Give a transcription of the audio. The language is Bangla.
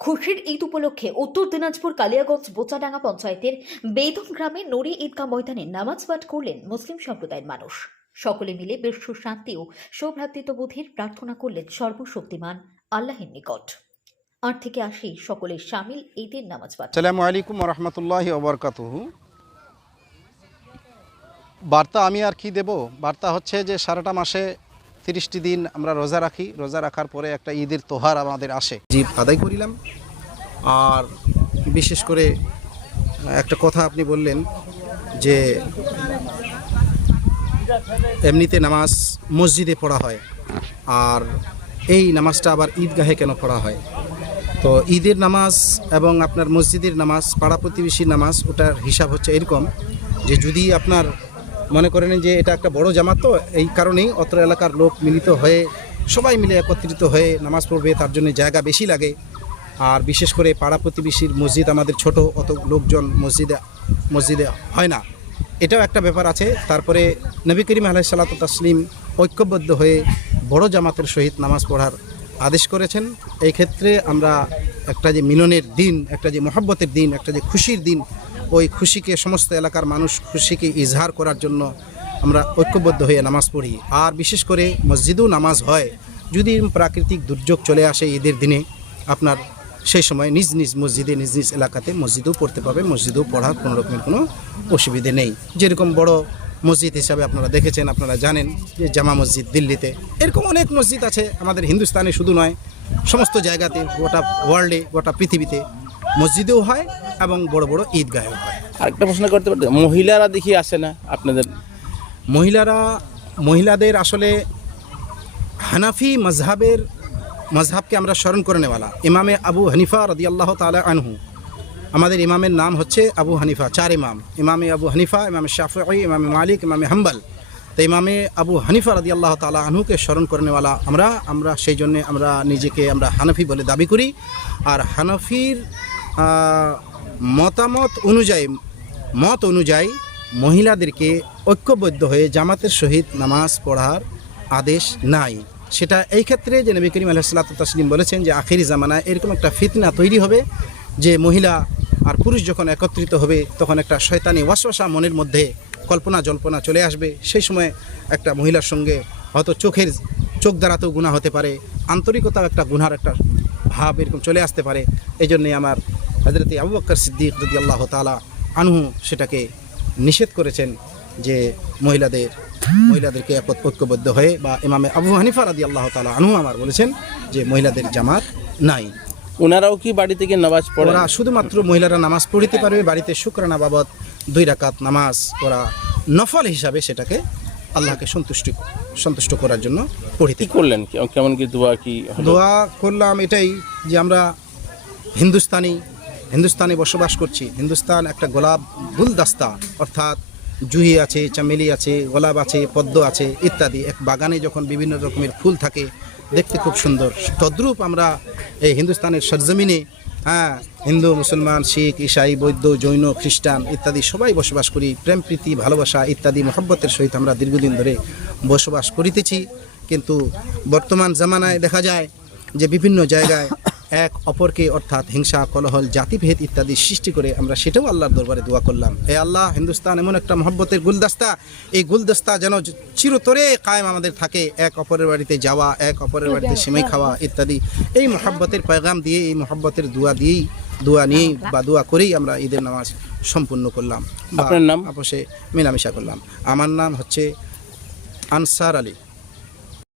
খুশির ঈদ উপলক্ষে উত্তর দিনাজপুর কালিয়াগঞ্জ বোচাডাঙ্গা পঞ্চায়েতের বেদম গ্রামে নড়ি ঈদগাহ ময়দানে নামাজ পাঠ করলেন মুসলিম সম্প্রদায়ের মানুষ। সকলে মিলে বিশ্ব শান্তি ও সৌভ্রাতৃত্ব সৌভ্রাতৃত্ববোধের প্রার্থনা করলেন সর্বশক্তিমান আল্লাহের নিকট। আট থেকে আশি সকলের সামিল ঈদের নামাজ পাঠ। আসসালামু আলাইকুম রহমতুল্লাহি ওবরকাতুহু বার্তা আমি আর কি দেব? বার্তা হচ্ছে যে সারাটা মাসে তিরিশটি দিন আমরা রোজা রাখি। রোজা রাখার পরে একটা ঈদের তোহার আমাদের আসে। জীব আদায় করিলাম। আর বিশেষ করে একটা কথা আপনি বললেন যে এমনিতে নামাজ মসজিদে পড়া হয়। আর এই নামাজটা আবার ঈদগাহে কেন পড়া হয়? তো ঈদের নামাজ এবং আপনার মসজিদের নামাজ, পাড়া প্রতিবেশীর নামাজ, ওটার হিসাব হচ্ছে এরকম যে যদি আপনার মনে করেন যে এটা একটা বড় জামাত, তো এই কারণেই অত্র এলাকার লোক মিলিত হয়ে, সবাই মিলে একত্রিত হয়ে নামাজ পড়বে, তার জন্য জায়গা বেশি লাগে। আর বিশেষ করে পাড়া প্রতিবেশীর মসজিদ, আমাদের ছোট অত লোকজন মসজিদে মসজিদে হয় না। এটাও একটা ব্যাপার আছে। তারপরে নবী করিম আলাহ সাল্লা তাসলিম ঐক্যবদ্ধ হয়ে বড় জামাতের সহিত নামাজ পড়ার আদেশ করেছেন। এই ক্ষেত্রে আমরা একটা যে মিলনের দিন, একটা যে মহাব্বতের দিন, একটা যে খুশির দিন ওই খুশিকে, সমস্ত এলাকার মানুষ খুশিকে ইজহার করার জন্য আমরা ঐক্যবদ্ধ হয়ে নামাজ পড়ি। আর বিশেষ করে মসজিদেও নামাজ হয়। যদি প্রাকৃতিক দুর্যোগ চলে আসে ঈদের দিনে, আপনার সেই সময় নিজ নিজ মসজিদে, নিজ নিজ এলাকাতে মসজিদেও পড়তে পারবে মসজিদেও পড়ার কোনো রকমের কোনো অসুবিধে নেই। যেরকম বড় মসজিদ হিসাবে আপনারা দেখেছেন, আপনারা জানেন যে জামা মসজিদ দিল্লিতে। এরকম অনেক মসজিদ আছে আমাদের হিন্দুস্তানে শুধু নয়, সমস্ত জায়গাতে, গোটা ওয়ার্ল্ডে গোটা পৃথিবীতে। মসজিদেও হয় এবং বড় বড় ঈদগাহেও হয়। আরেকটা প্রশ্ন করতে পারতে মহিলারা দেখি আসে না আপনাদের? মহিলারা মহিলাদের আসলে হানাফি মজহাবের মজহাবকে আমরা স্মরণ করে নেওয়ালা। ইমামে আবু হানিফা রদিয়াল্লাহ তালা আনহু। আমাদের ইমামের নাম হচ্ছে আবু হানিফা চার ইমাম। ইমামে আবু হানিফা ইমামে শাফি ইমামে মালিক ইমামে হাম্বাল। তো ইমামে আবু হানিফা রদি আল্লাহ তালা আনহুকে স্মরণ করে নেওয়ালা আমরা। আমরা সেই জন্যে আমরা নিজেকে আমরা হানফি বলে দাবি করি। আর হানফির মতামত অনুযায়ী, মত অনুযায়ী মহিলাদেরকে ঐক্যবদ্ধ হয়ে জামাতের সহিত নামাজ পড়ার আদেশ নাই। সেটা এই ক্ষেত্রে যে নবী করিম আলাইসাল্লাত তাসলিম বলেছেন যে আখেরি জামানায় এরকম একটা ফিতনা তৈরি হবে যে মহিলা আর পুরুষ যখন একত্রিত হবে, তখন একটা শয়তানি ওয়াসওয়াসা মনের মধ্যে কল্পনা জল্পনা চলে আসবে। সেই সময় একটা মহিলার সঙ্গে হয়তো চোখের চোখ দ্বারাতেও গুণা হতে পারে, আন্তরিকতাও একটা গুনার একটা ভাব এরকম চলে আসতে পারে। এই আমার হজরত আবু বক্কর সিদ্দিক যদি আল্লাহ তালা আনহু সেটাকে নিষেধ করেছেন যে মহিলাদের মহিলাদেরকে একত ঐক্যবদ্ধ হয়ে বা ইমামে আবু হানিফা রাদি আল্লাহ তালা আনহু আমার বলেছেন যে মহিলাদের জামাত নাই। ওনারাও কি বাড়ি থেকে নামাজ পড়ে ওরা শুধুমাত্র মহিলারা নামাজ পড়িতে পারবে বাড়িতে শুক্রানা বাবদ দুই রাকাত নামাজ ওরা নফল হিসাবে সেটাকে আল্লাহকে সন্তুষ্টি সন্তুষ্ট করার জন্য পড়িতে করলেন? কে- কেমন কি দোয়া কি দোয়া করলাম এটাই যে আমরা হিন্দুস্তানি হিন্দুস্তানে বসবাস করছি। হিন্দুস্তান একটা গোলাপ গুলদাস্তা অর্থাৎ জুহি আছে, চামেলি আছে, গোলাপ আছে, পদ্ম আছে ইত্যাদি। এক বাগানে যখন বিভিন্ন রকমের ফুল থাকে, দেখতে খুব সুন্দর। তদ্রূপ আমরা এই হিন্দুস্তানের সরজমিনে হ্যাঁ হিন্দু, মুসলমান, শিখ, ইসাই, বৌদ্ধ, জৈন, খ্রিস্টান ইত্যাদি সবাই বসবাস করি। প্রেম, প্রীতি, ভালোবাসা ইত্যাদি মহব্বতের সহিত আমরা দীর্ঘদিন ধরে বসবাস করিতেছি। কিন্তু বর্তমান জামানায় দেখা যায় যে বিভিন্ন জায়গায় এক অপরকে অর্থাৎ হিংসা কলহল জাতিভেদ ইত্যাদি সৃষ্টি করে আমরা সেটাও আল্লাহর দরবারে দোয়া করলাম। এ আল্লাহ হিন্দুস্তান এমন একটা মহব্বতের গুলদাস্তা। এই গুলদাস্তা যেন চিরতরে কায়েম আমাদের থাকে। এক অপরের বাড়িতে যাওয়া এক অপরের বাড়িতে সেমাই খাওয়া ইত্যাদি। এই মহব্বতের পয়গাম দিয়ে এই মহব্বতের দোয়া দিয়েই দোয়া নিয়েই বা দোয়া করেই আমরা ঈদের নামাজ সম্পূর্ণ করলাম। আপনার নাম? আপোষে মেলামেশা করলাম। আমার নাম হচ্ছে আনসার আলী।